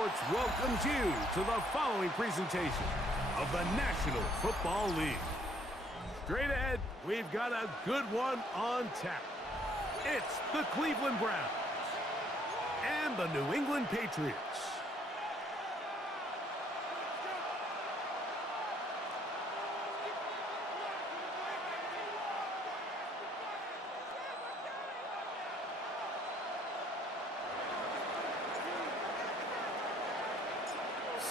Sports welcomes you to the following presentation of the National Football League. Straight ahead, we've got a good one on tap. It's the Cleveland Browns and the New England Patriots.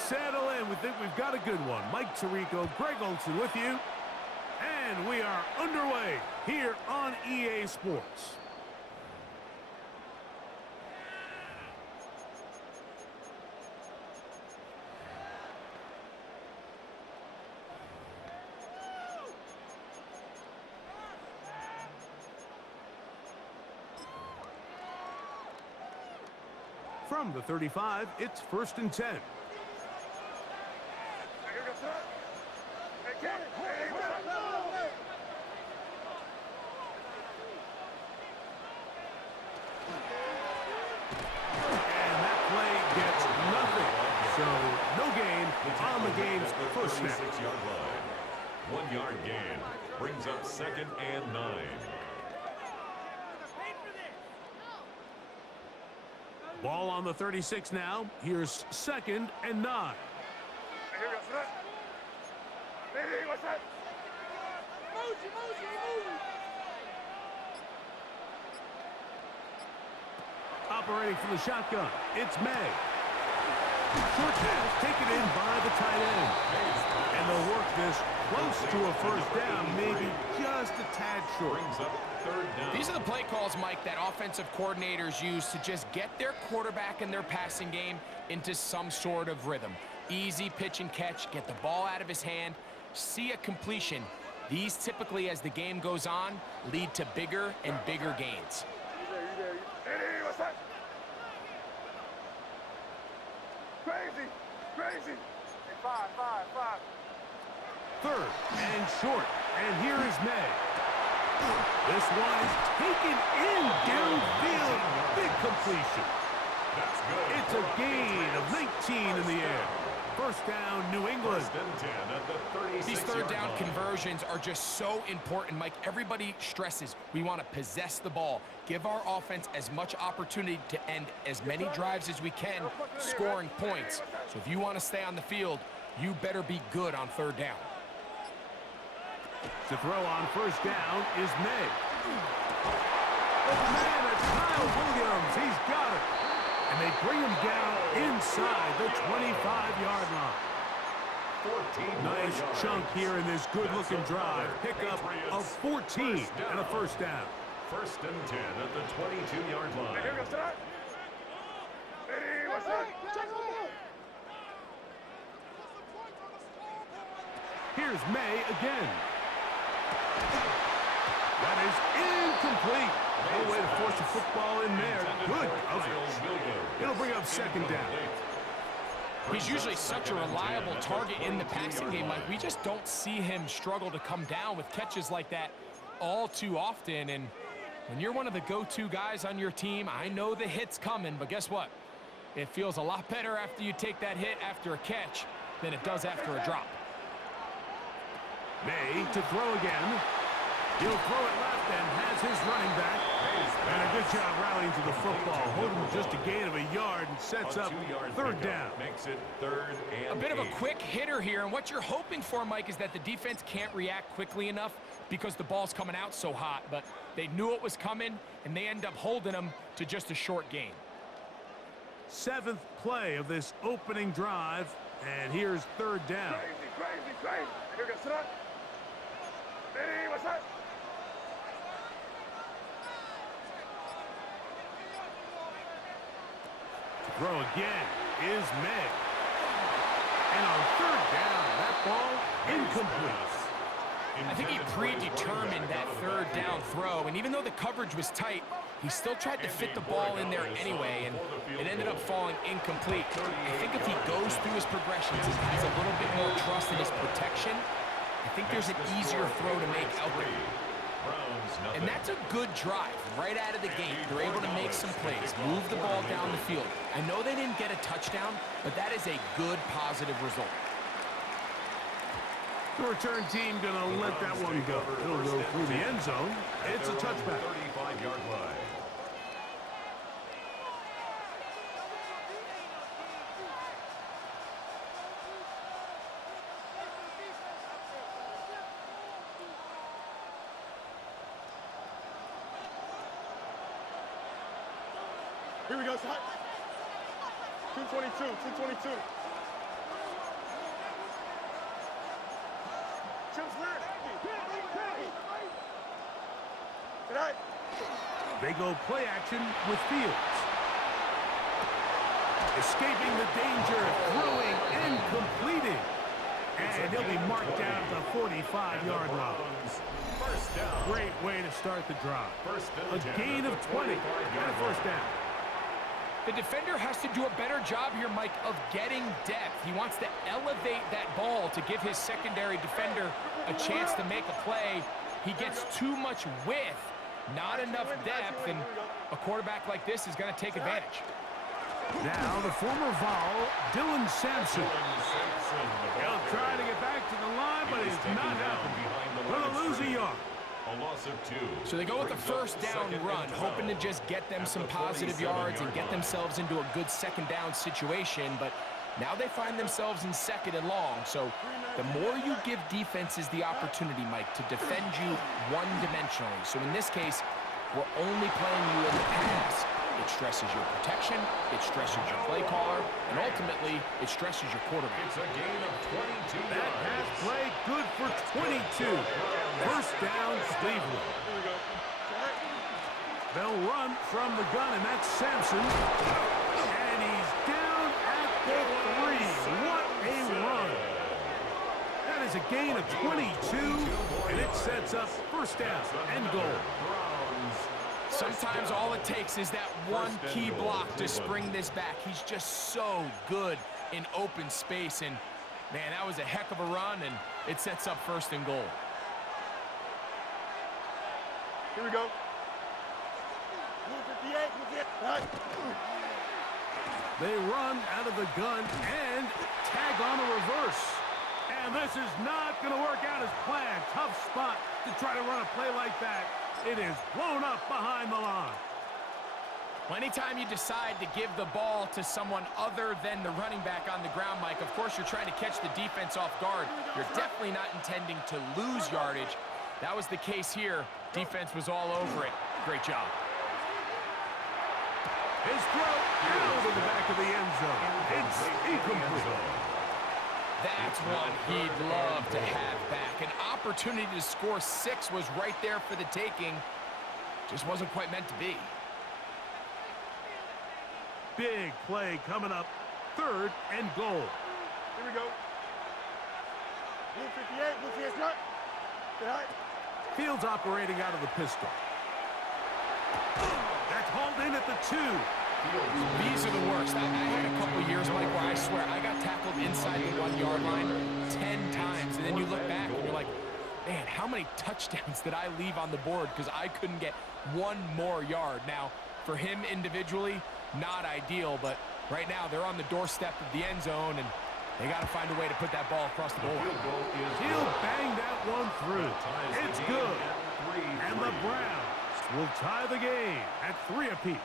Settle in. We think we've got a good one. Mike Tirico, Greg Olsen with you. And we are underway here on EA Sports. From the 35, it's 1st and 10. On the game's first snap. 36-yard line. 1 yard gain. Brings up 2nd and 9. Ball on the 36 now. Here's 2nd and 9. Operating from the shotgun, it's May. Short pass taken in by the tight end. And they'll work this close to a first down, maybe just a tad short. Brings up 3rd down. These are the play calls, Mike, that offensive coordinators use to just get their quarterback and their passing game into some sort of rhythm. Easy pitch and catch, get the ball out of his hand, see a completion. These typically, as the game goes on, lead to bigger and bigger gains. Crazy. 5. 3rd and short. And here is May. This one is taken in downfield. Big completion. That's good. It's a gain of 19 in the air. First down, New England. 1st and 10 at the 36-yard line. These third down conversions are just so important, Mike. Everybody stresses we want to possess the ball, give our offense as much opportunity to end as many drives as we can, scoring points. So if you want to stay on the field, you better be good on 3rd down. To throw on 1st down is May. Man, it's Kyle Williams. He's got it. And they bring him down inside the 25-yard line. 14 Nice yards. chunk here in this good-looking drive. Pickup of 14 and a first down. 1st and 10 at the 22-yard line. Here's May again. That is incomplete. No way to force a football in there. Good coverage. It'll bring up 2nd down. He's usually such a reliable target in the passing game, Mike. We just don't see him struggle to come down with catches like that all too often. And when you're one of the go-to guys on your team, I know the hit's coming, but guess what? It feels a lot better after you take that hit after a catch than it does after a drop. May to throw again. He'll throw it left and has his running back. And a good job rallying to the football. Holding just a gain of a yard and sets up 3rd down. Makes it 3rd and A bit of a 8. quick hitter here, and what you're hoping for, Mike, is that the defense can't react quickly enough because the ball's coming out so hot. But they knew it was coming, and they end up holding them to just a short gain. 7th play of this opening drive. And here's 3rd down. Crazy. What's that? Throw again is May. And on 3rd down, that ball incomplete. I think he predetermined that 3rd down throw, and even though the coverage was tight, he still tried to fit the ball in there anyway, and it ended up falling incomplete. I think if he goes through his progressions and has a little bit more trust in his protection, I think there's an easier throw to make out there. Browns nothing. And that's a good drive right out of the gate. They're able to make some plays, move the ball down the field. I know they didn't get a touchdown, but that is a good, positive result. The return team going to let that one go. It'll go through the end zone. It's a touchback. 35-yard line. Here we go, son. 222, 222. Chip's left. Tonight. They go play action with Fields. Escaping the danger, throwing and completing. And he'll be marked down at the 45-yard line. First down. Great way to start the drive. A A gain of 20 and a first down. The defender has to do a better job here, Mike, of getting depth. He wants to elevate that ball to give his secondary defender a chance to make a play. He gets too much width, not enough depth, and a quarterback like this is going to take advantage. Now the former Vol, Dylan Sampson. He'll try to get back to the line, but it's not happening. Going to lose a yard. A loss of 2. So they go with the first down run, hoping to just get them some positive yards and get themselves into a good second down situation, but now they find themselves in second and long. So the more you give defenses the opportunity, Mike, to defend you one-dimensionally. So in this case, we're only playing you in the pass. It stresses your protection, it stresses your play caller, and ultimately, it stresses your quarterback. It's a gain of 22 That yards. pass play good for 22. First down, Cleveland. They'll run from the gun, and that's Sampson. And he's down at the 3. What a run. That is a gain of 22, and it sets up first down and goal. Sometimes all it takes is that one key block to spring this back. He's just so good in open space, and man, that was a heck of a run, and it sets up first and goal. Here we go. 58, They run out of the gun and tag on a reverse. And this is not going to work out as planned. Tough spot to try to run a play like that. It is blown up behind the line. Well, anytime you decide to give the ball to someone other than the running back on the ground, Mike, of course you're trying to catch the defense off guard. You're definitely not intending to lose yardage. That was the case here. Defense was all over it. Great job. His throw out of the back of the end zone. It's incomplete. That's one he'd love to have back. An opportunity to score 6 was right there for the taking. Just wasn't quite meant to be. Big play coming up. Third and goal. Here we go. 58, right. Tonight. Fields operating out of the pistol. That's hauled in at the 2. These are the worst. I had a couple years, Mike, where I swear I got tackled inside the 1-yard line 10 times, and then you look back and you're like, man, how many touchdowns did I leave on the board because I couldn't get one more yard? Now, for him individually, not ideal, but right now they're on the doorstep of the end zone, and they got to find a way to put that ball across the board. He'll bang that one through. It's good. And the Browns will tie the game at 3 apiece.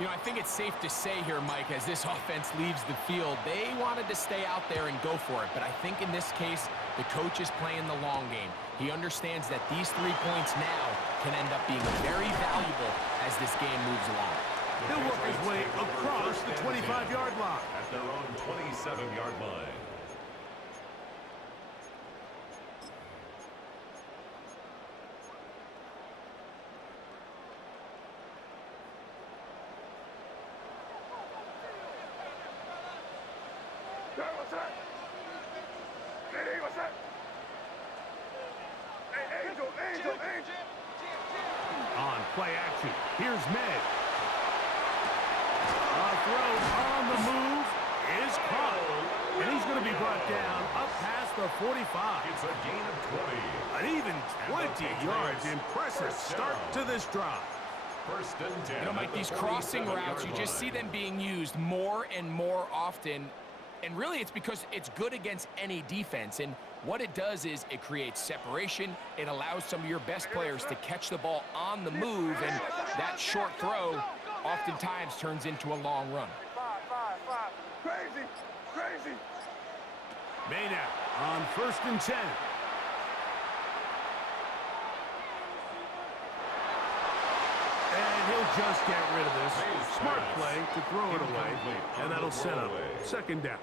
You know, I think it's safe to say here, Mike, as this offense leaves the field, they wanted to stay out there and go for it. But I think in this case, the coach is playing the long game. He understands that these 3 points now can end up being very valuable as this game moves along. He'll work his way across the 25-yard line. At their own 27-yard line. What's that? Hey, what's that? Hey, Angel. On play action, here's Med. A throw on the move is caught. And he's going to be brought down up past the 45. It's a gain of 20. An even 20 yards. Impressive start to this drive. First and 10. You know, Mike, these crossing routes, you just see them being used more and more often. And really, it's because it's good against any defense. And what it does is it creates separation. It allows some of your best players to catch the ball on the move. And that short throw oftentimes turns into a long run. Five. Crazy. Maynard on first and 10. And he'll just get rid of this. Smart play to throw it away. And that'll set up second down.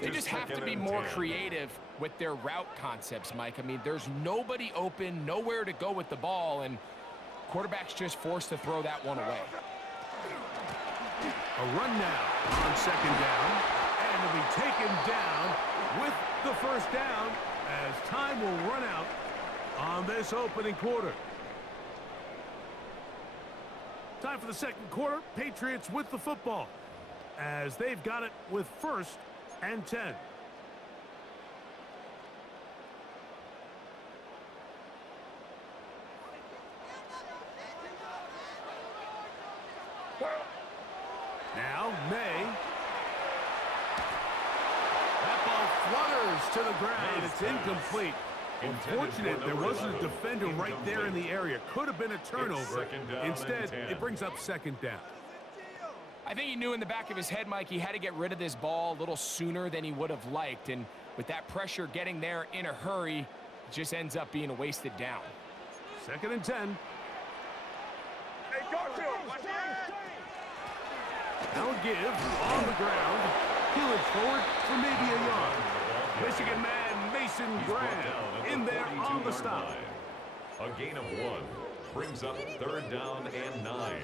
They just have to be more creative with their route concepts, Mike. I mean, there's nobody open, nowhere to go with the ball, and quarterback's just forced to throw that one away. A run now on second down, and it'll be taken down with the first down as time will run out on this opening quarter. Time for the second quarter. Patriots with the football as they've got it with first and 10. Now, May. That ball flutters to the ground. It's incomplete. Unfortunate, there wasn't a defender right there in the area. Could have been a turnover. Instead, it brings up second down. I think he knew in the back of his head, Mike, he had to get rid of this ball a little sooner than he would have liked. And with that pressure getting there in a hurry, it just ends up being a wasted down. Second and 10. Hey, Garfield, watch out! Now a give on the ground. He'll forward for maybe a yard. Michigan man Mason Graham in there on the stop. A gain of 1 brings up third down and 9.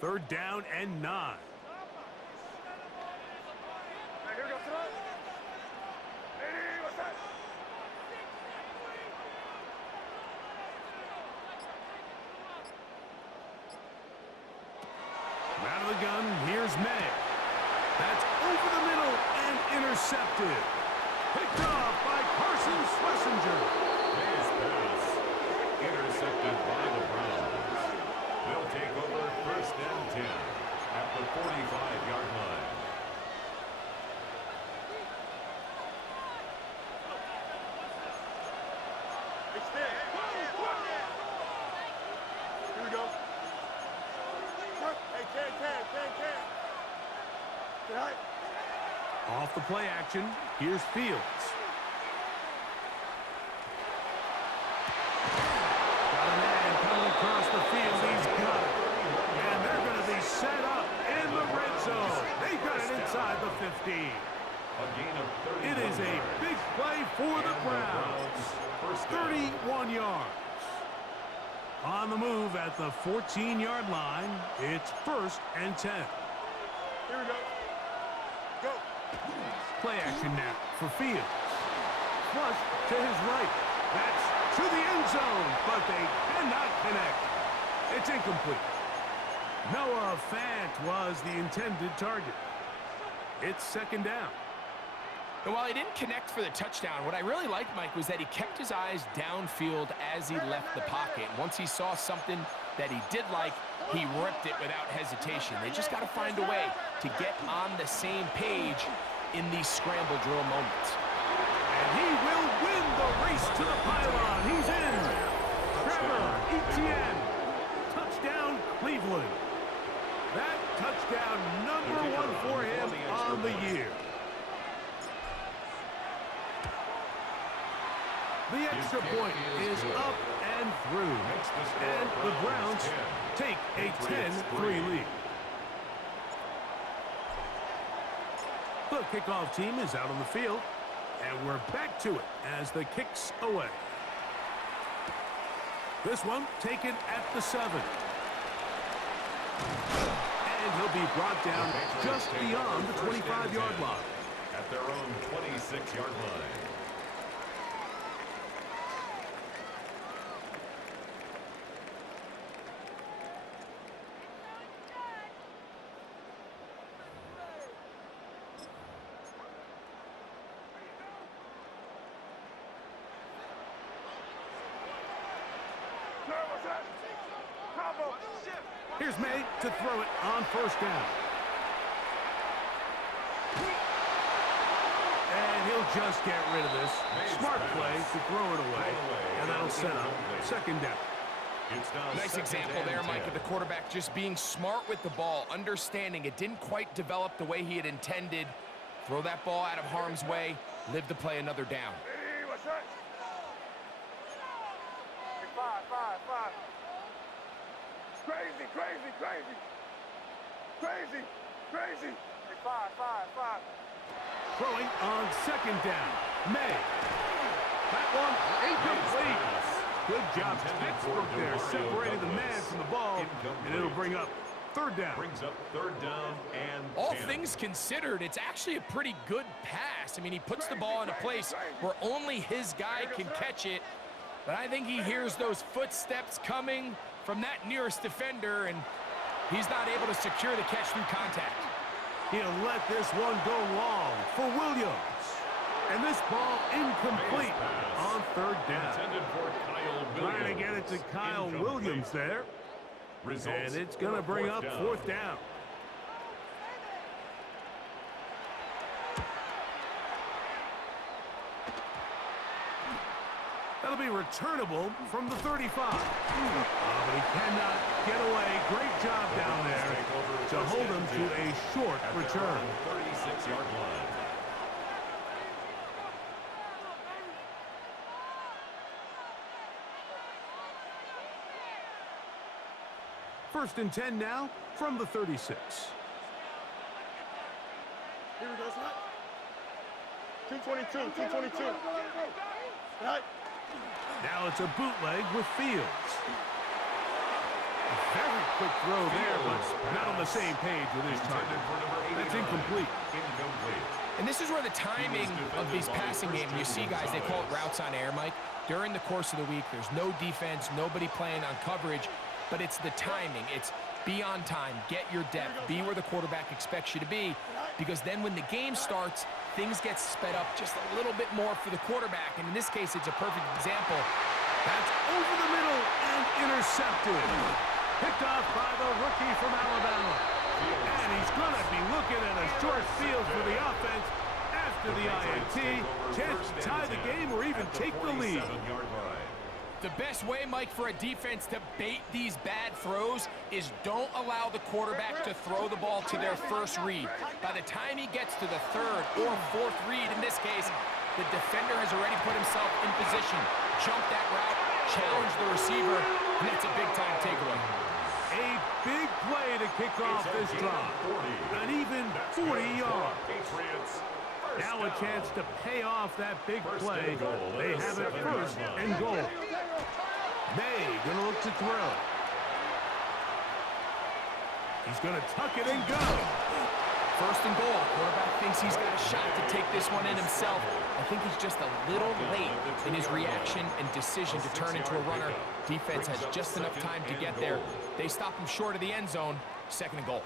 Third down and 9. Hey, here we go, son. Hey, what's that? Out of the gun, here's May. That's over the middle and intercepted. Picked off by Carson Schlesinger. May's pass intercepted by the Browns. They'll take over first and 10 at the 45-yard line. Extend. Here we go. Hey, can. Say hi. Off the play action, here's Fields. Got a man coming across the field. He's got it. And they're going to be set up in the red zone. They got it inside the 15. A gain of 30. It is a big play for the Browns. 31 yards. On the move at the 14-yard line, it's first and 10. Here we go. Go. Play action now for Fields. Flush to his right. That's to the end zone, but they cannot connect. It's incomplete. Noah Fant was the intended target. It's second down. And while he didn't connect for the touchdown, what I really liked, Mike, was that he kept his eyes downfield as he left the pocket. Once he saw something that he did like, he ripped it without hesitation. They just got to find a way to get on the same page in these scramble drill moments. And he will win the race to the pylon. He's in. Trevor Etienne. Touchdown, Cleveland. That touchdown number 1 for him on the year. The extra point is up and through. And the Browns take a 10-3 lead. The kickoff team is out on the field. And we're back to it as the kick's away. This one taken at the 7. And he'll be brought down just beyond the 25-yard line. At their own 26-yard line. Here's May to throw it on first down. And he'll just get rid of this. Smart play to throw it away. And that'll set up second down. Nice example there, Mike, of the quarterback just being smart with the ball, understanding it didn't quite develop the way he had intended. Throw that ball out of harm's way, live to play another down. Hey, what's that? Hey, five. Crazy. Hey, five. Throwing on second down. May. That one incomplete. Good job, Pittsburgh there, separating the man from the ball, and it'll bring up third down. Brings up third down and All 10. things considered, it's actually a pretty good pass. I mean, he puts the ball in a place where only his guy can catch it, but I think he hears those footsteps coming from that nearest defender, and he's not able to secure the catch through contact. He'll let this one go long for Williams. And this ball incomplete on third down. Intended for Kyle Williams. Trying to get it to Kyle Williams there. And it's going to bring up fourth down. That'll be returnable from the 35. But he cannot get away. Great job down there to hold him to a short return. 36-yard line. First and 10 now from the 36. Here we go, son. 222. Right. Now it's a bootleg with Fields. A very quick throw there, but not on the same page with his target. That's incomplete. And this is where the timing of these passing games, you see guys, they call it routes on air, Mike. During the course of the week, there's no defense, nobody playing on coverage, but it's the timing. It's be on time, get your depth, be where the quarterback expects you to be, because then when the game starts, things get sped up just a little bit more for the quarterback, and in this case, it's a perfect example. That's over the middle and intercepted. Picked off by the rookie from Alabama. And he's going to be looking at a short field for the offense after the INT. Chance to tie the game or even take the lead. The best way, Mike, for a defense to bait these bad throws is don't allow the quarterback to throw the ball to their first read. By the time he gets to the third or fourth read, in this case, the defender has already put himself in position, jump that route, challenge the receiver, and that's a big-time takeaway. A big play to kick off this drive. An even 40 yards. Now a chance to pay off that big play. They have it first and goal. May going to look to throw. He's going to tuck it and go. First and goal. Quarterback thinks he's got a shot to take this one in himself. I think he's just a little late in his reaction and decision to turn into a runner. Defense has just enough time to get there. They stop him short of the end zone. Second and goal.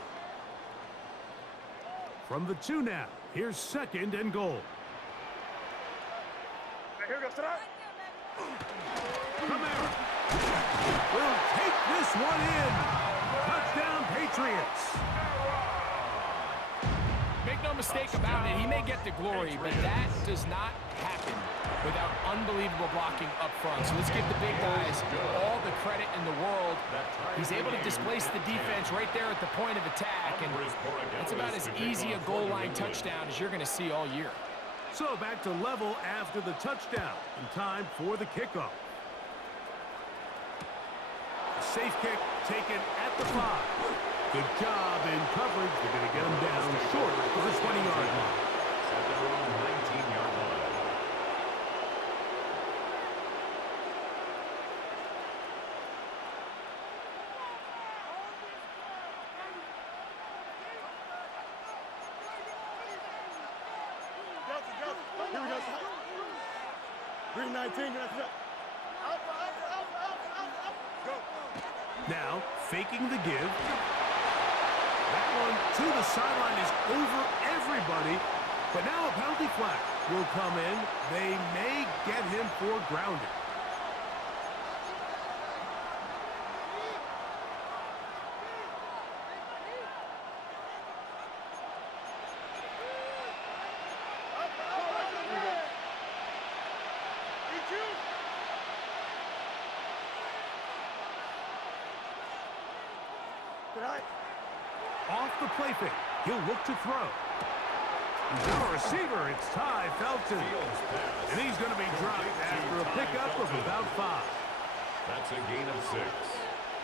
From the 2 now. Here's second and goal. Here we go, son. Kamara will take this one in. Touchdown, Patriots. Make no mistake about it, he may get the glory, but that does not happen without unbelievable blocking up front. So let's give the big guys all the credit in the world. He's able to displace the defense right there at the point of attack, and that's about as easy a goal line touchdown as you're going to see all year. So back to level after the touchdown, and time for the kickoff. Safe kick taken at the 5. Good job in coverage. They're going to get him down short of the 20-yard line. At their own 19-yard line. Here we go, son. 319, Go. Now, faking the give. That one to the sideline is over everybody. But now a penalty flag will come in. They may get him for grounding. Off the play fake. He'll look to throw. He's got a receiver. It's Ty Felton. And he's going to be dropped after a pickup of about 5. That's a gain of 6.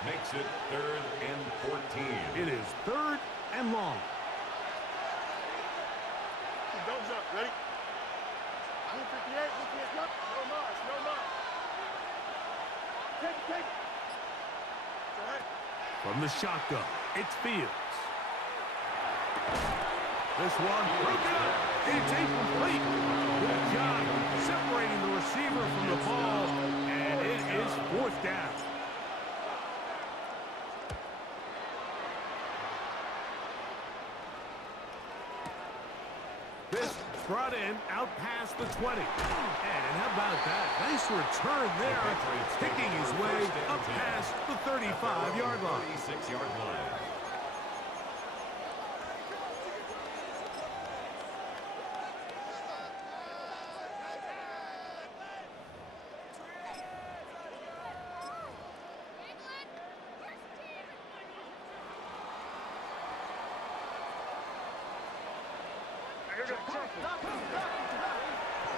Makes it 3rd and 14. It is 3rd and long. Don't jump. Ready? 58. You can't jump. No march. No march. Take it. Take it. It's all right. From the shotgun, it's Fields. This one broken up. It's incomplete. Good job separating the receiver from the ball, and it is 4th down. This brought in out past the 20. And how about that? Nice return there, picking his way up past the 35-yard line. 36-yard line.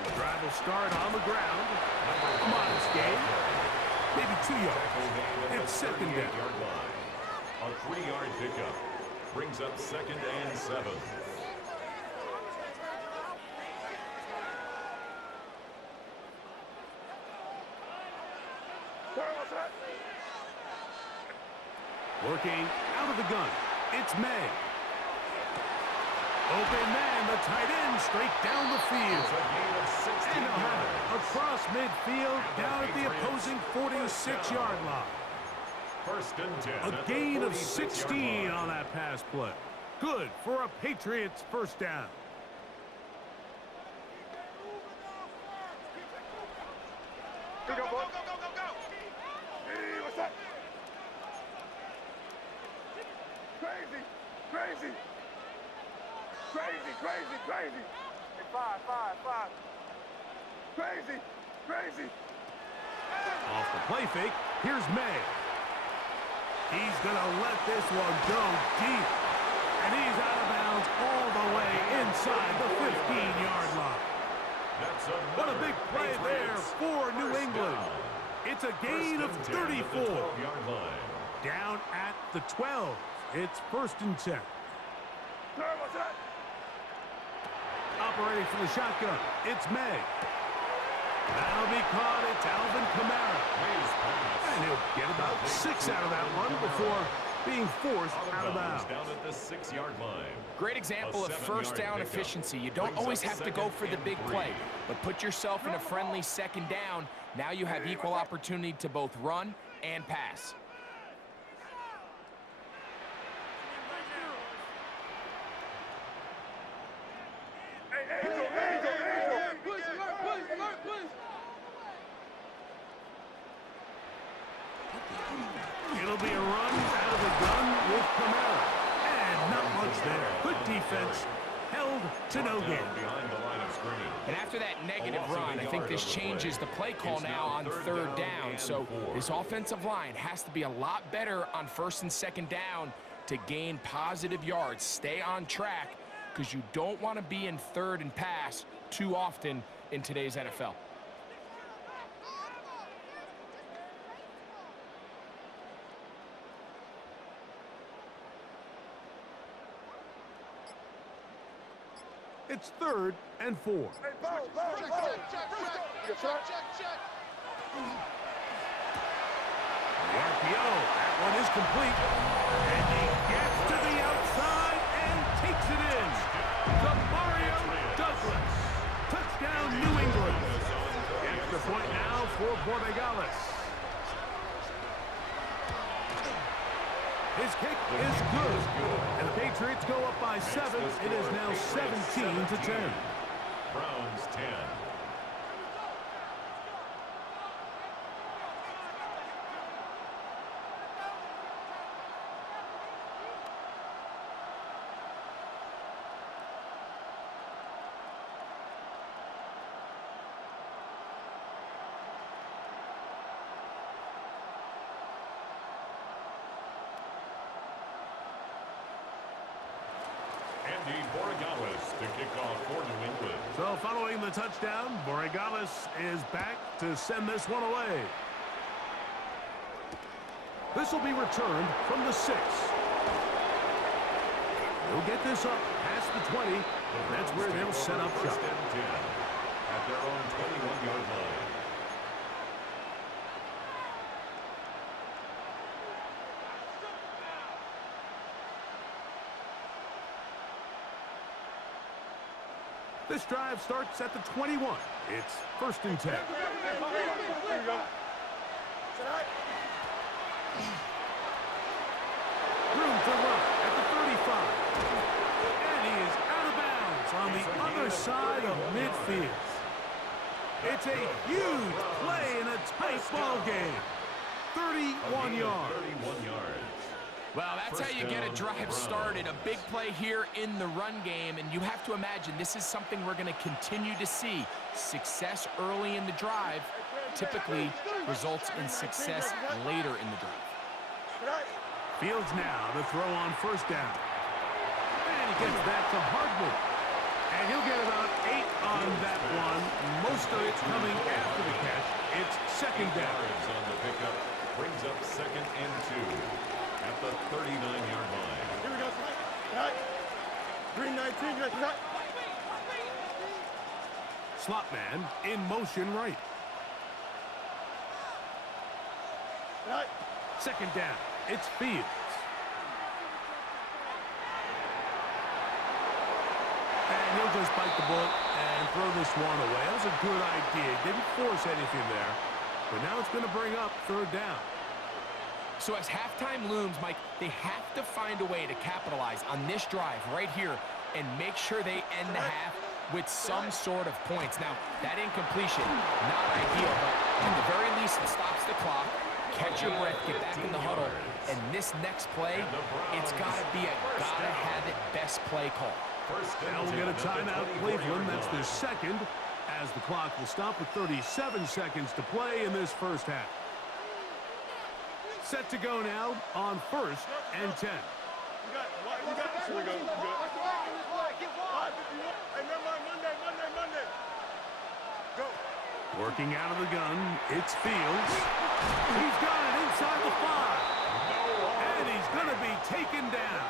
The drive will start on the ground. A modest gain. Maybe 2 yards. It's 2nd down. A 3-yard pickup brings up 2nd and 7. Working out of the gun. It's May. Open man, the tight end, straight down the field. And they'll have it across midfield, down at the opposing 46-yard line. 1st and 10. A gain of 16 on that pass play. Good for a Patriots 1st down. Go, go, go, go, go, go. Hey, what's that? Crazy, crazy. Crazy, crazy, crazy. Hey, 5. Crazy, crazy. Off the play fake, here's May. He's going to let this one go deep. And he's out of bounds all the way inside the 15-yard line. What a big play there for New England. It's a gain of 34. Down at the 12. It's 1st and 10. What's that? Operating from the shotgun, it's May. That'll be caught. It's Alvin Kamara. And he'll get about 6 out of that one before being forced out of bounds. Down at the 6-yard line. Great example of 1st down efficiency. You don't always have to go for the big play, but put yourself in a friendly 2nd down. Now you have equal opportunity to both run and pass. It'll be a run out of the gun with Kamara. And not much there. Good defense. Held to no gain. And after that negative run, I think this changes the play call now on 3rd down. So this offensive line has to be a lot better on 1st and 2nd down to gain positive yards. Stay on track because you don't want to be in 3rd and pass too often in today's NFL. It's 3rd and 4. Hey, Bo. Check. The RPO, that one is complete. And he gets to the outside and takes it in. To Mario Douglas. Touchdown, New England. Extra point now for Borregales. His kick is good. And the Patriots go up by 7. It is now 17-10. Browns 10. rookie Borregales to kick off for New England. So following the touchdown, Borregales is back to send this one away. This will be returned from the 6. They'll get this up past the 20, and that's where they'll set up shop. First and 10 at their own 21-yard line. This drive starts at the 21. It's first and 10. Room to run at the 35. And he is out of bounds on the other side of midfield. It's a huge play in a tight ball game. 31 yards. 31 yards. Well, that's how you get a drive started. A big play here in the run game, and you have to imagine this is something we're going to continue to see. Success early in the drive typically results in success later in the drive. Fields now to throw on first down. And he gets that to Hardman. And he'll get about 8 on that one. Most of it coming after the catch. It's second down. On the pickup brings up second and 2 at the 39-yard line. Here we go. Cut. Green 19. Cut. Slot man in motion right. Cut. Second down. It's Fields. And he'll just bite the bullet and throw this one away. That was a good idea. Didn't force anything there. But now it's going to bring up third down. So as halftime looms, Mike, they have to find a way to capitalize on this drive right here and make sure they end the half with some sort of points. Now, that incompletion, not ideal, but at the very least, it stops the clock. Catch your breath, get back in the huddle, and this next play, it's got to be a gotta-have-it best play call. Now we'll get a timeout, Cleveland. That's their second, as the clock will stop with 37 seconds to play in this first half. Set to go now on first and 10. You got this. Here we go. Hey, remember Monday. Go. Working out of the gun, it's Fields. He's got it inside the 5. And he's going to be taken down.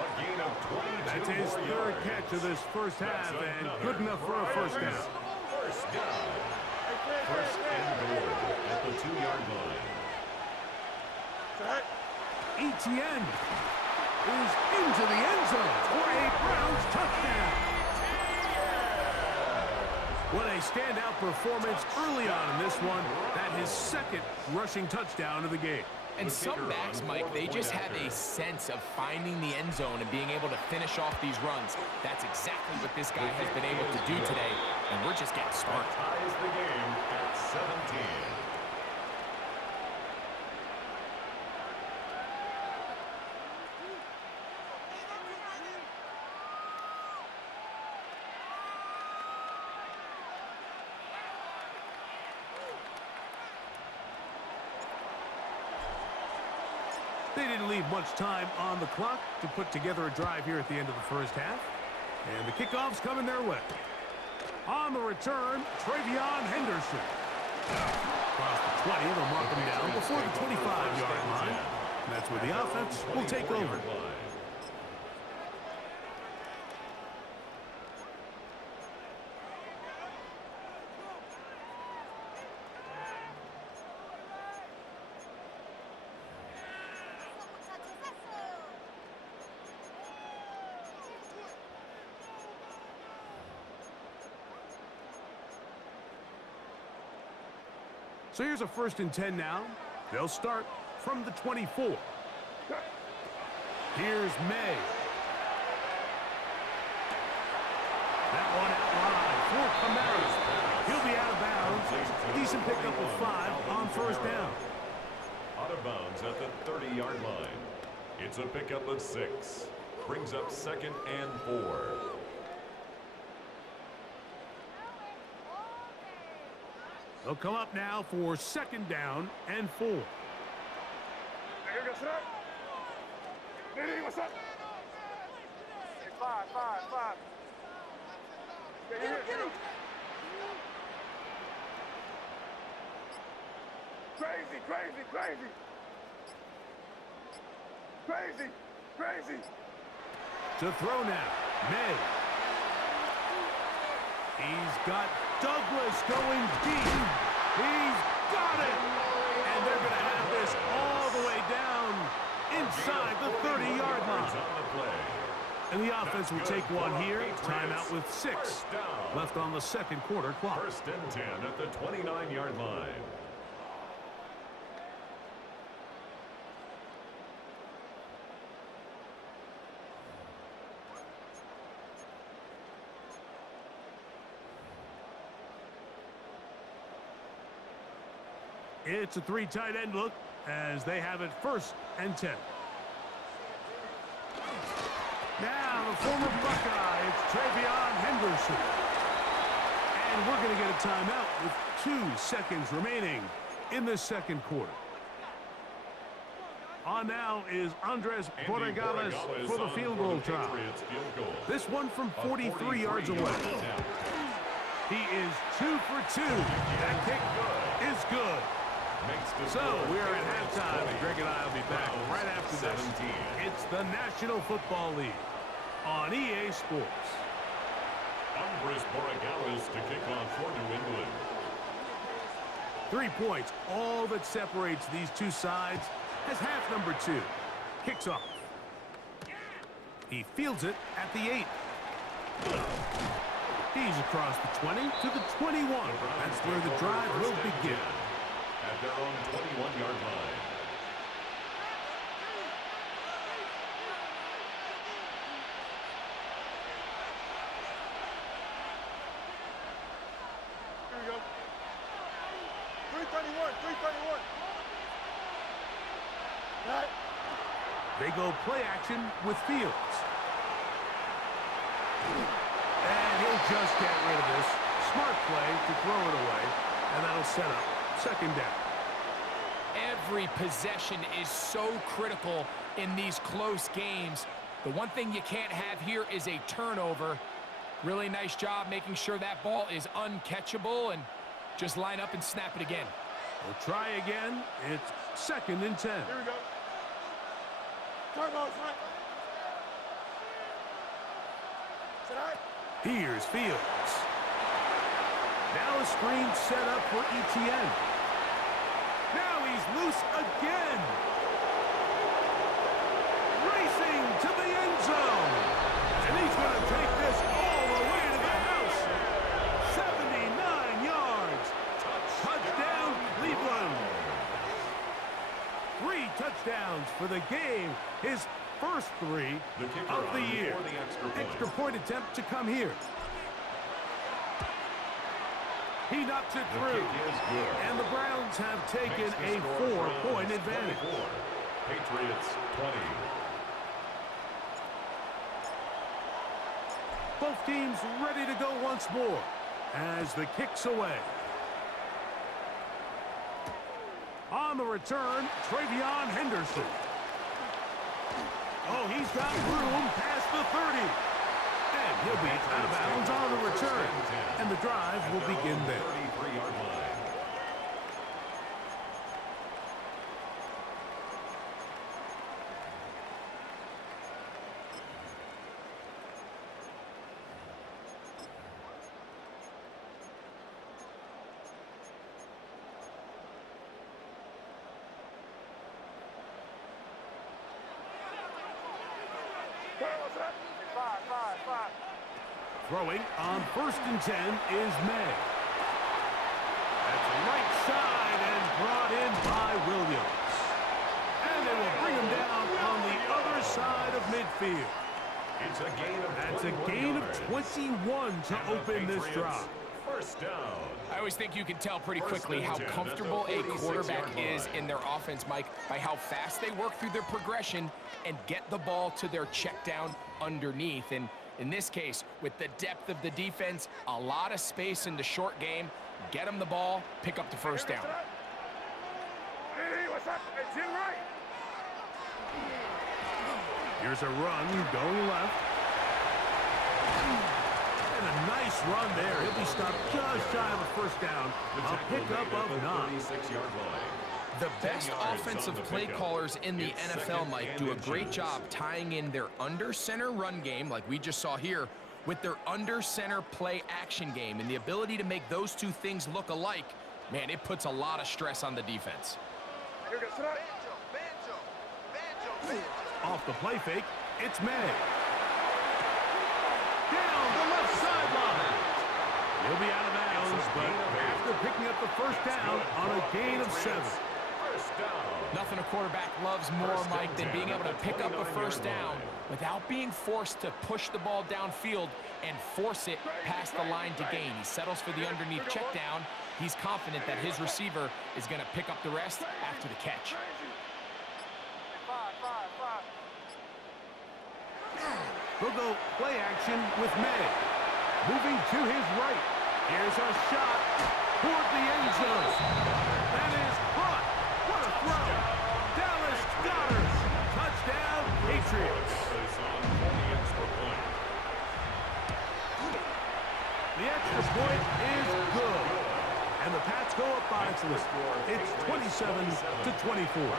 A gain of 22. That's his third catch of this first half, and good enough for a first down. First down. First and goal at the 2-yard line. Etienne is into the end zone for a Browns touchdown. What a standout performance early on in this one. That his second rushing touchdown of the game. And some backs, Mike, they just have a sense of finding the end zone and being able to finish off these runs. That's exactly what this guy has been able to do today, and we're just getting started. Ties the game at 17. They didn't leave much time on the clock to put together a drive here at the end of the first half. And the kickoff's coming their way. On the return, Travion Henderson. Across the 20, they'll mark him down before the 25-yard line. And that's where the offense will take over. So here's a first and 10 now. They'll start from the 24. Here's May. That one out wide for Kamara. He'll be out of bounds. Decent pickup of 5 on first down. Out of bounds at the 30-yard line. It's a pickup of 6. Brings up second and 4. They'll come up now for second down and 4. Here we go, sir. Diddy, what's up? Five. Get him. Crazy. To throw now, May. He's got Douglas going deep. He's got it. And they're going to have this all the way down inside the 30-yard line. And the offense will take one here. Timeout with 6 left on the second quarter clock. 1st and 10 at the 29-yard line. It's a 3 tight end look as they have it 1st and 10. Now the former Buckeye, it's Travion Henderson. And we're going to get a timeout with 2 seconds remaining in the second quarter. On now is Andres Borregales for the field goal try. This one from 43 yards away. He is 2 for 2. That kick is good. So we are at halftime, and Greg and I will be back right after this. It's the National Football League on EA Sports. Andres Borregales to kick off for New England. 3 points, all that separates these two sides, as half number 2 kicks off. He fields it at the 8. He's across the 20 to the 21. That's where the drive will begin. At their own 21-yard line. Here we go. 331. Right. They go play action with Fields. And he'll just get rid of this. Smart play to throw it away, and that'll set up 2nd down. Every possession is so critical in these close games. The one thing you can't have here is a turnover. Really nice job making sure that ball is uncatchable, and just line up and snap it again. We'll try again. It's 2nd and 10. Here we go. Turn on, front. Sit high. Here's Fields. Now a screen set up for Etienne. Now he's loose again. Racing to the end zone. And he's going to take this all the way to the house. 79 yards. Touchdown, Cleveland. 3 touchdowns for the game. His first 3 of the year. Extra point attempt to come here. He knocks it through, and the Browns have taken a 4-point advantage. Patriots 20. Both teams ready to go once more as the kick's away. On the return, Travion Henderson. Oh, he's got room past the 30. And he'll be out of bounds on the return. And the drive will begin there. 33-yard line. Five. Throwing on 1st and 10 is May. That's right side and brought in by Williams. And they will bring him down on the other side of midfield. It's a gain of That's a gain of 21 to open this drive. First down. I always think you can tell pretty quickly how comfortable a quarterback is in their offense, Mike, by how fast they work through their progression and get the ball to their check down underneath. And in this case, with the depth of the defense, a lot of space in the short game, get them the ball, pick up the first down. Hey, what's up? It's Jim Wright. Here's a run going left. And a nice run there. He'll be stopped just shy of a first down. A pickup of 9. 36-yard line. The best offensive play callers in the NFL, Mike, do a great job tying in their under-center run game, like we just saw here, with their under-center play action game. And the ability to make those two things look alike, man, it puts a lot of stress on the defense. Here we go. Off the play fake, it's May. Down the left sideline. He'll be out of bounds, but after picking up the first down on a gain of 7. Nothing a quarterback loves more, Mike, than being able to pick up a first down without being forced to push the ball downfield and force it past the line to gain. He settles for the underneath check down. He's confident that his receiver is going to pick up the rest after the catch. They'll go play action with May. Moving to his right. Here's a shot toward the end zone. That is caught. What a throw. Dallas Goedert. Touchdown, Patriots. The extra point is good. And the Pats go up by 2. It's 27-24.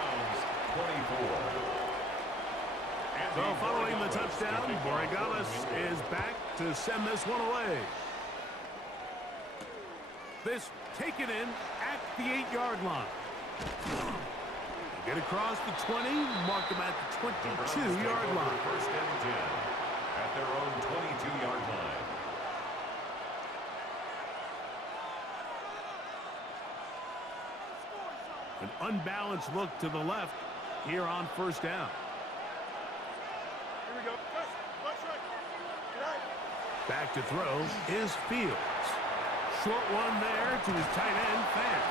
So following the touchdown, Borregales is back to send this one away. This taken in at the 8-yard line. Get across the 20, mark them at the 22-yard line. First and 10 at their own 22-yard line. An unbalanced look to the left here on first down. Here we go. Left side. Back to throw is Fields. Short one there to his tight end, Fan.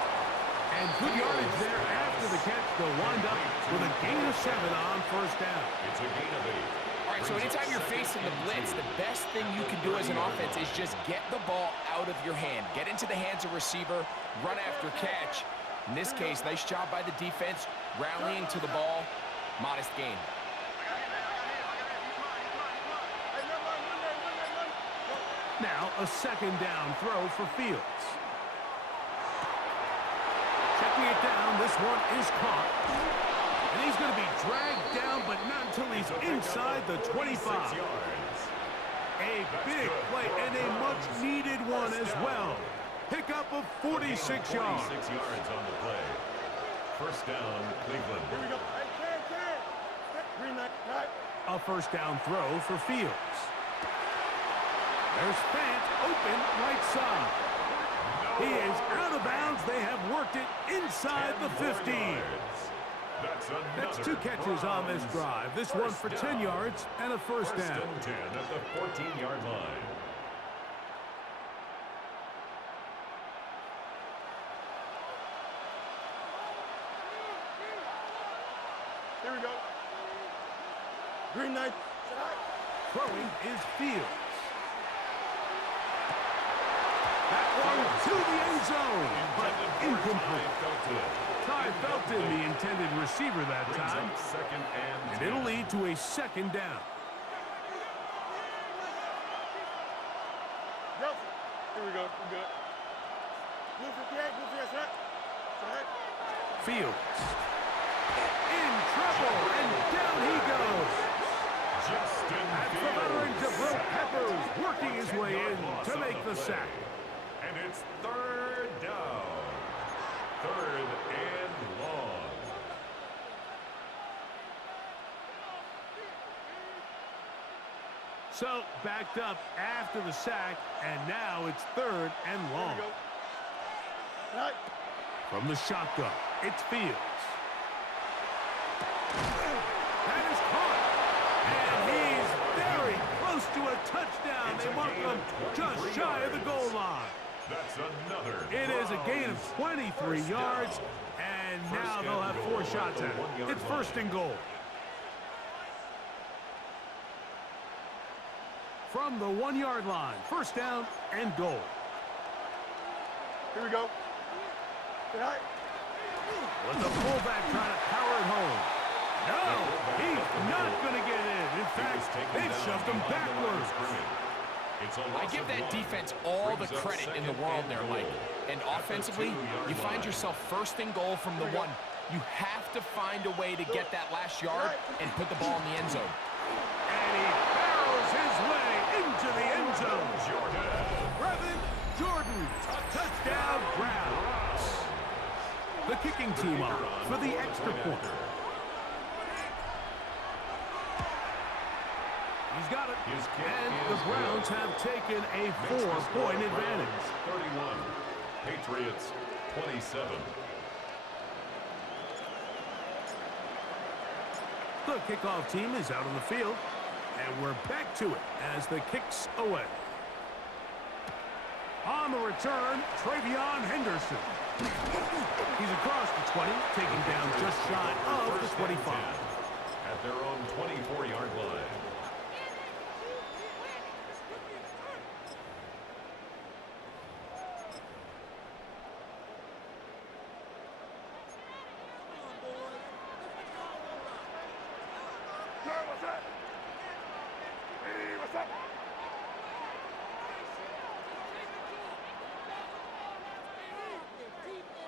And good yardage there after the catch. They'll wind up with a gain of 7 on first down. It's a gain of 8. All right, so anytime you're facing the blitz, the best thing you can do as an offense is just get the ball out of your hand. Get into the hands of receiver, run after catch. In this case, nice job by the defense, rallying to the ball. Modest gain. Now a second down throw for Fields. Checking it down, this one is caught. And he's going to be dragged down, but not until he's inside the 25. A big play and a much-needed one as well. Pick up of 46 yards. 46 yards on the play. First down, Cleveland. Here we go. Hey, Green light. A first down throw for Fields. There's Fant open right side. He is out of bounds. They have worked it inside the 15. That's 2 catches on this drive. This one for 10 yards and a first down. First and 10 at the 14-yard line. Here we go. Green light. Throwing is Fields. That one to the end zone, but incomplete. Ty Felton, the intended receiver that time. Second And it'll lead to a second down. Here we go. We're good. Blue 58, right? Fields. In trouble, and down he goes. That's the veteran Jabril Peppers working his way in to make the sack. And it's third down. Third and long. So backed up after the sack, and now it's third and long. Right. From the shotgun, it's Fields. That is caught. And he's very close to a touchdown. They mark him just shy of the goal line. That's another. It is a gain of 23 yards, and now they'll have 4 shots at it. It's first and goal. From the 1-yard line, first down and goal. Here we go. Right. With the fullback trying to power it home. No, he's not going to get in. In fact, they've shoved him backwards. I give that defense all the credit in the world there, Mike. And offensively, you find yourself first and goal from the 1. You have to find a way to get that last yard and put the ball in the end zone. And he barrels his way into the end zone. Brevin Jordan, touchdown Browns. The kicking team up for the extra point. He's got it. And the Browns have taken a 4-point advantage. 31. Patriots 27. The kickoff team is out on the field, and we're back to it as the kick's away. On the return, Travion Henderson. He's across the 20, taking down just shy of the 25. At their own 24-yard line. What's up? Hey, what's up?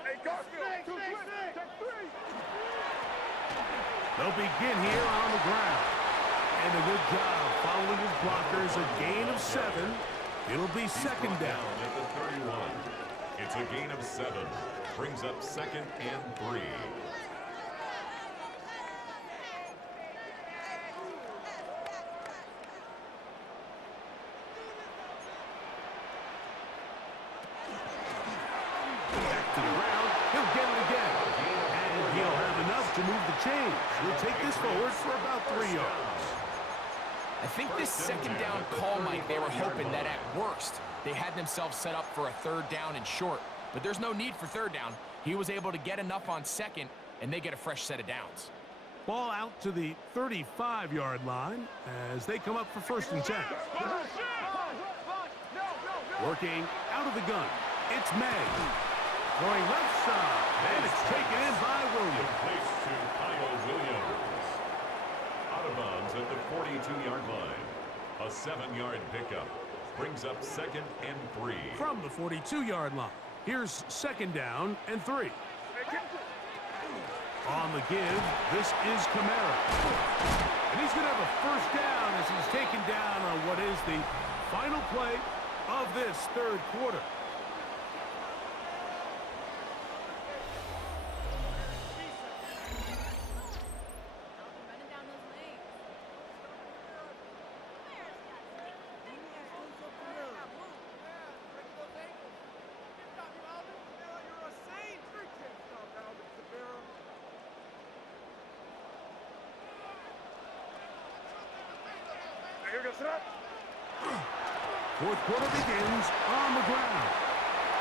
Hey, Garfield, 2 take 3. They'll begin here on the ground. And a good job following his blockers, a gain of 7. It'll be second down. At the 31. It's a gain of 7. Brings up 2nd and 3. Back to the ground. He'll get it again. And he'll have enough to move the chains. He'll take this forward for about 3 yards. I think this second down call, Mike, they were hoping that at worst they had themselves set up for a 3rd down and short. But there's no need for 3rd down. He was able to get enough on 2nd, and they get a fresh set of downs. Ball out to the 35-yard line as they come up for 1st and 10. Working out of the gun. It's May. Going left side. And it's taken in by Williams. Place to Kyle Williams. Out of bounds at the 42-yard line. A 7-yard pickup. Brings up 2nd and 3. From the 42-yard line. Here's 2nd down and 3. On the give, this is Kamara. And he's going to have a 1st down as he's taken down on what is the final play of this 3rd quarter. Fourth quarter begins on the ground.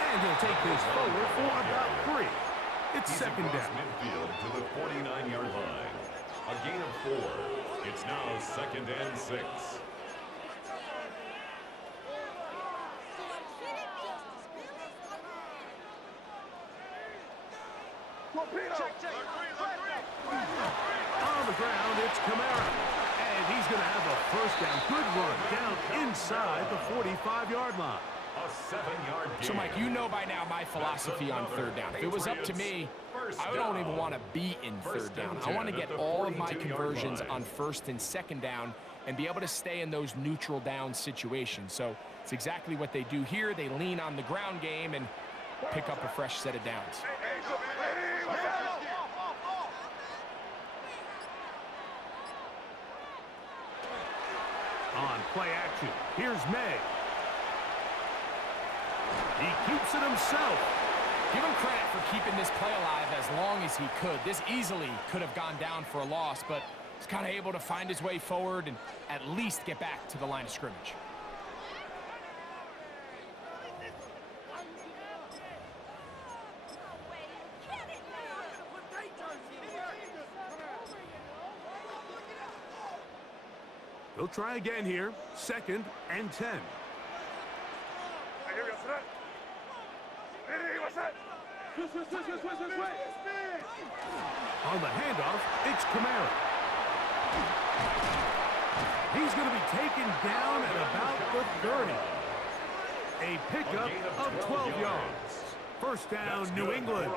And he'll take this forward for about 3. It's He's 2nd across down. midfield to the 49-yard line. A gain of 4. It's now 2nd and 6. On the ground, it's Kamara. And he's going to have a 1st down. Good run down inside the 45-yard line. A 7-yard gain. So, Mike, you know by now my philosophy on 3rd down. If it was up to me, I don't even want to be in 3rd down. I want to get all of my conversions on 1st and 2nd down and be able to stay in those neutral down situations. So it's exactly what they do here. They lean on the ground game and pick up a fresh set of downs. On play action, here's May. He keeps it himself. Give him credit for keeping this play alive as long as he could. This easily could have gone down for a loss, but he's kind of able to find his way forward and at least get back to the line of scrimmage. They'll try again here. 2nd and 10. On the handoff, it's Kamara. He's going to be taken down at about the 30. A pickup of 12 yards. First down, New England.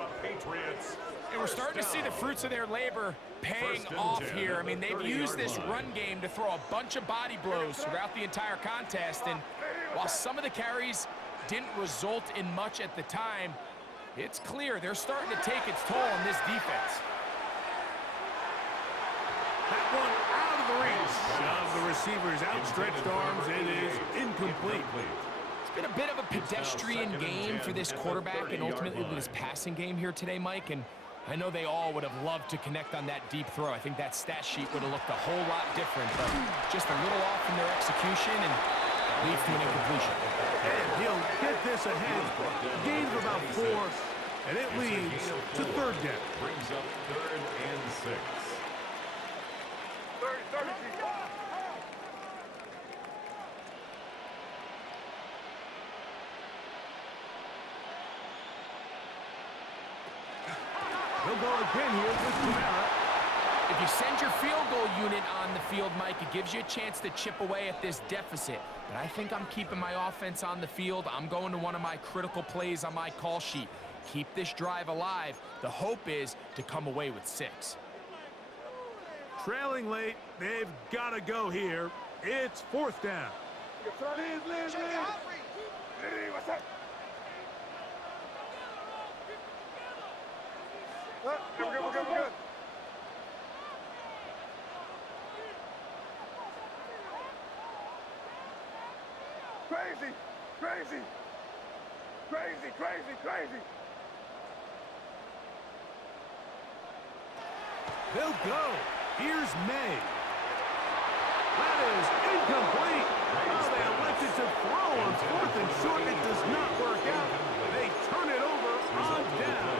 And we're starting to see the fruits of their labor paying off here. I mean, they've used this run game to throw a bunch of body blows throughout the entire contest. And while some of the carries didn't result in much at the time, it's clear they're starting to take its toll on this defense. That one out of the reach of the receiver's outstretched arms. It is incomplete. It's been a bit of a pedestrian game for this quarterback and ultimately this passing game here today, Mike. And I know they all would have loved to connect on that deep throw. I think that stat sheet would have looked a whole lot different, but just a little off in their execution and leads to an incompletion. And he'll get this ahead. Gain of about 4, and it leads to third down. Brings up 3rd and 6. 30. He'll go again here with Kamara. If you send your field goal unit on the field, Mike, it gives you a chance to chip away at this deficit. But I think I'm keeping my offense on the field. I'm going to one of my critical plays on my call sheet. Keep this drive alive. The hope is to come away with 6. Trailing late, they've got to go here. It's 4th down. Lead. What's up? We're good. Crazy. They'll go. Here's May. That is incomplete. Oh, they elected to throw on 4th and short. It does not work out. They turn it over on down.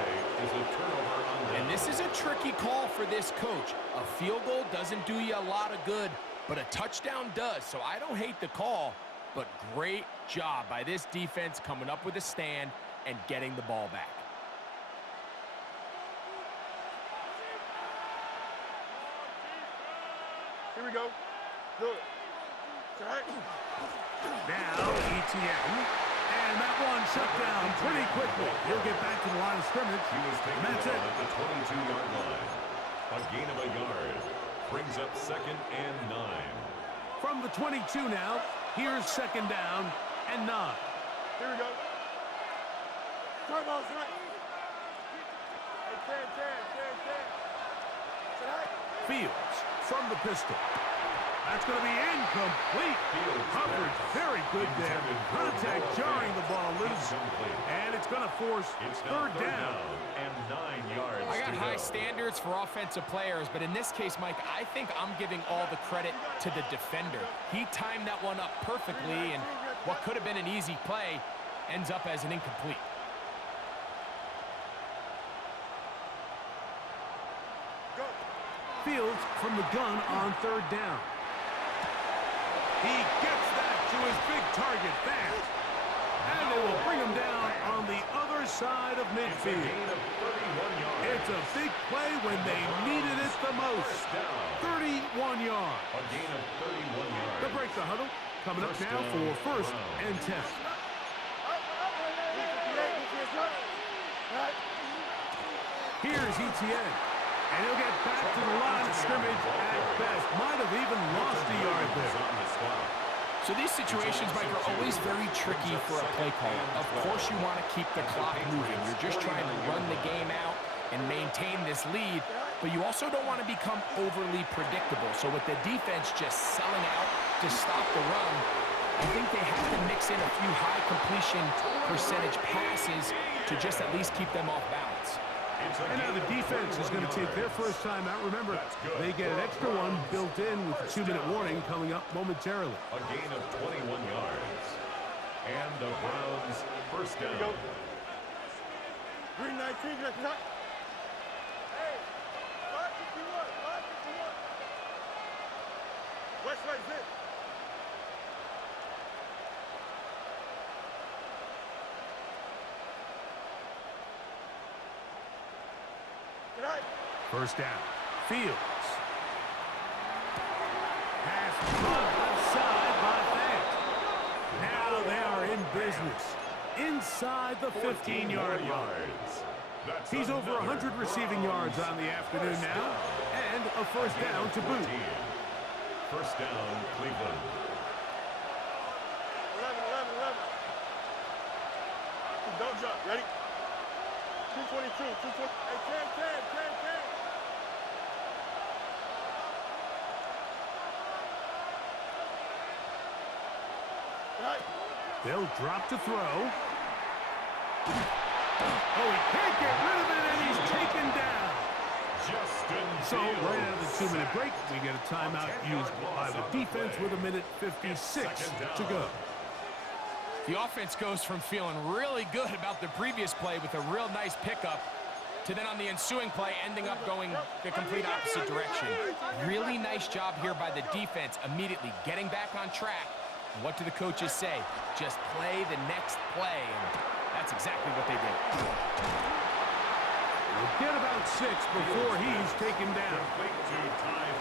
And this is a tricky call for this coach. A field goal doesn't do you a lot of good, but a touchdown does. So I don't hate the call, but great job by this defense coming up with a stand and getting the ball back. Here we go. Good. Now, ETN. And that one shut down pretty quickly. He'll get back to the line of scrimmage. He was taken That's it. at the 22-yard line. A gain of a yard. Brings up 2nd and 9. From the 22 now, here's 2nd down and 9. Here we go. Turn balls right. Hey, 10. Fields from the pistol. That's going to be incomplete. Coverage very good there. Contact jarring the ball loose. And it's going to force 3rd down. And 9 yards. I got high standards for offensive players, but in this case, Mike, I think I'm giving all the credit to the defender. He timed that one up perfectly, and what could have been an easy play ends up as an incomplete. Fields from the gun on 3rd down. He gets that to his big target fast. And they will bring him down on the other side of midfield. It's a big play when they needed it the most. 31 yards. A gain of 31 yards. They'll break the huddle. Coming up now for 1st and 10. Here's ETN. And he'll get back to the line of scrimmage at best. Might have even lost a yard there. So these situations, Mike, are always very tricky for a play caller. Of course you want to keep the clock moving. You're just trying to run the game out and maintain this lead, but you also don't want to become overly predictable. So with the defense just selling out to stop the run, I think they have to mix in a few high completion percentage passes to just at least keep them off balance. And now the defense is going to take their first time out. Remember, they get an extra one built in with a 2-minute warning coming up momentarily. A gain of 21 yards. And the Browns' 1st down. Green 19, let's not. Hey, 551. West right zip. First down. Fields. Pass business inside the 15-yard line. He's over 100 receiving yards on the afternoon now, and a first down to boot. First down, Cleveland. 11. Don't jump. Ready? 222. Hey, can. Right. They'll drop to throw. Oh, he can't get rid of it, and he's taken down. So, right out of the 2-minute break, we get a timeout used by the defense with 1:56 to go. The offense goes from feeling really good about the previous play with a real nice pickup to then on the ensuing play ending up going the complete opposite direction. Really nice job here by the defense immediately getting back on track. And what do the coaches say? Just play the next play. And that's exactly what they did. We'll get about 6 before he's taken down.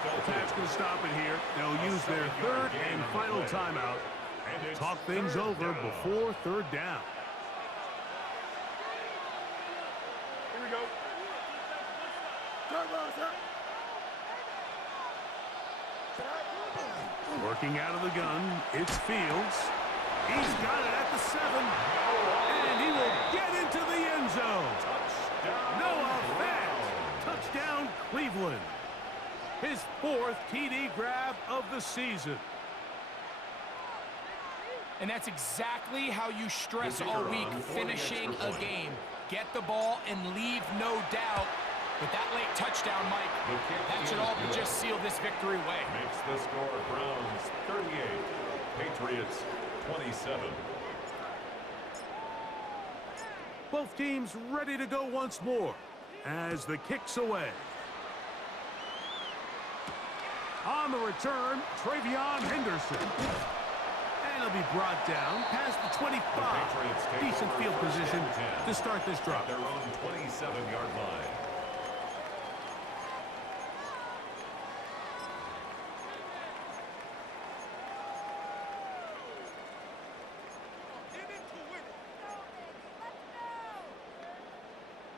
The Pats can stop it here. They'll use their third and final timeout. Talk things over before third down. Here we go. Working out of the gun, it's Fields. He's got it at the 7. And he will get into the end zone. Noah Fant. Touchdown, Cleveland. His 4th TD grab of the season. And that's exactly how you stress all week, finishing a game. Get the ball and leave no doubt. With that late touchdown, Mike, that should all but just seal this victory away. Makes the score Browns 38, Patriots 27. Both teams ready to go once more as the kick's away. On the return, Travion Henderson. And he'll be brought down past the 25. Decent field position to start this drive. Their own 27-yard line.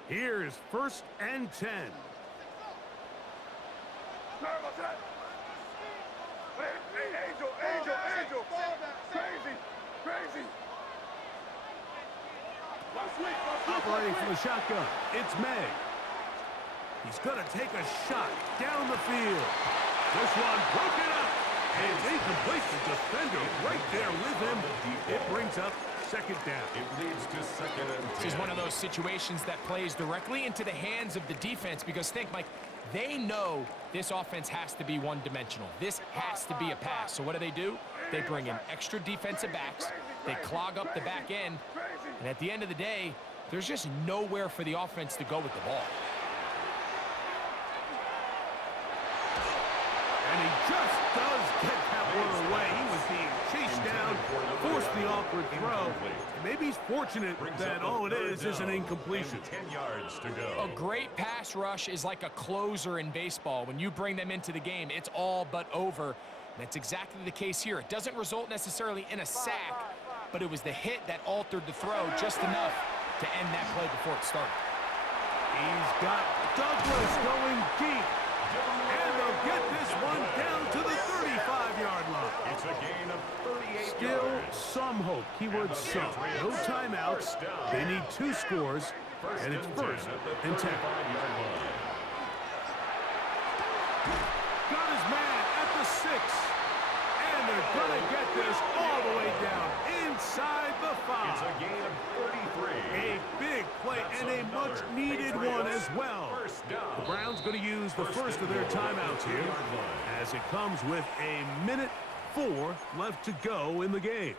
Here's 1st and 10. Angel. Crazy. Operating from the shotgun, it's May. He's going to take a shot down the field. This one broken up. And it's incomplete. The defender right there with him. It brings up 2nd down. It leads to 2nd and 10. This is one of those situations that plays directly into the hands of the defense because think, Mike, they know this offense has to be one-dimensional. This has to be a pass. So what do? They bring in extra defensive backs. They clog up the back end. And at the end of the day, there's just nowhere for the offense to go with the ball. And he just does get that one away. He was being chased down, forced the awkward throw. Maybe he's fortunate that all it is an incompletion. 10 yards to go. A great pass rush is like a closer in baseball. When you bring them into the game, it's all but over. And that's exactly the case here. It doesn't result necessarily in a sack, but it was the hit that altered the throw just enough to end that play before it started. He's got Douglas going deep. And they'll get this one down to the 35-yard line. It's a gain of 38 Still yards. some hope. Keyword some. No timeouts. They need 2 scores. And it's 1st and 10. Got his man at the 6. And they're going to get this all the way down inside the 5. It's a gain of 33. A big play and a much-needed one as well. The Browns going to use the first of their timeouts here as it comes with 1:04 left to go in the game.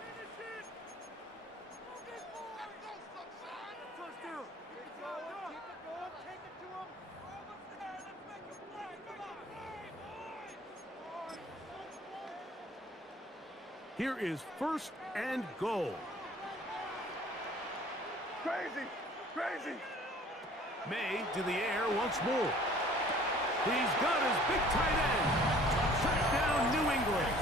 Here is 1st and goal. Crazy. May to the air once more. He's got his big tight end. Touchdown, New England.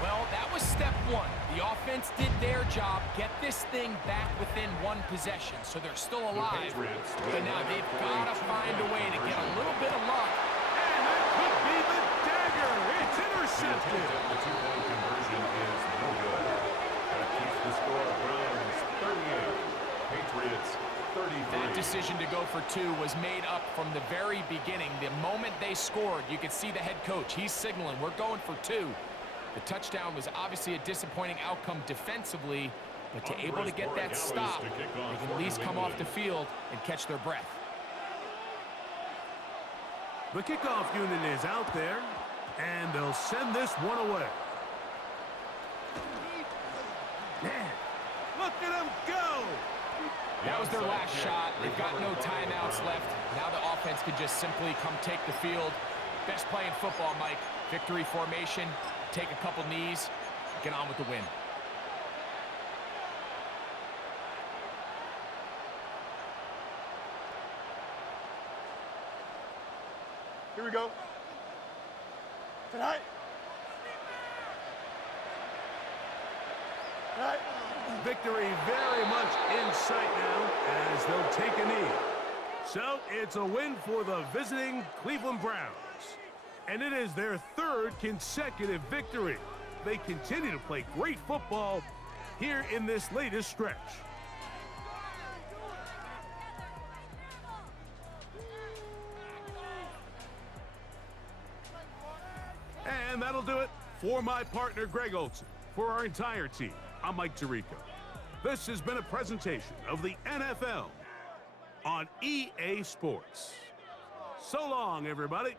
Well, that was step 1. The offense offense did their job, get this thing back within one possession, so they're still alive. But now they've got to find a way to get a little bit of luck. And that could be the dagger. It's intercepted. The two-point conversion is no good. That keeps the score. Browns 38, Patriots 33. That decision to go for two was made up from the very beginning. The moment they scored, you could see the head coach. He's signaling, we're going for two. The touchdown was obviously a disappointing outcome defensively, but to able to get that stop, they can at least come off the field and catch their breath. The kickoff unit is out there, and they'll send this one away. Man, look at them go! That was their last shot. They've got no timeouts left. Now the offense could just simply come take the field. Best play in football, Mike. Victory formation, take a couple knees, get on with the win. Here we go. Tonight. Tonight. Victory very much in sight now as they'll take a knee. So it's a win for the visiting Cleveland Browns. And it is their third consecutive victory. They continue to play great football here in this latest stretch. And that'll do it for my partner, Greg Olson. For our entire team, I'm Mike Tirico. This has been a presentation of the NFL on EA Sports. So long, everybody.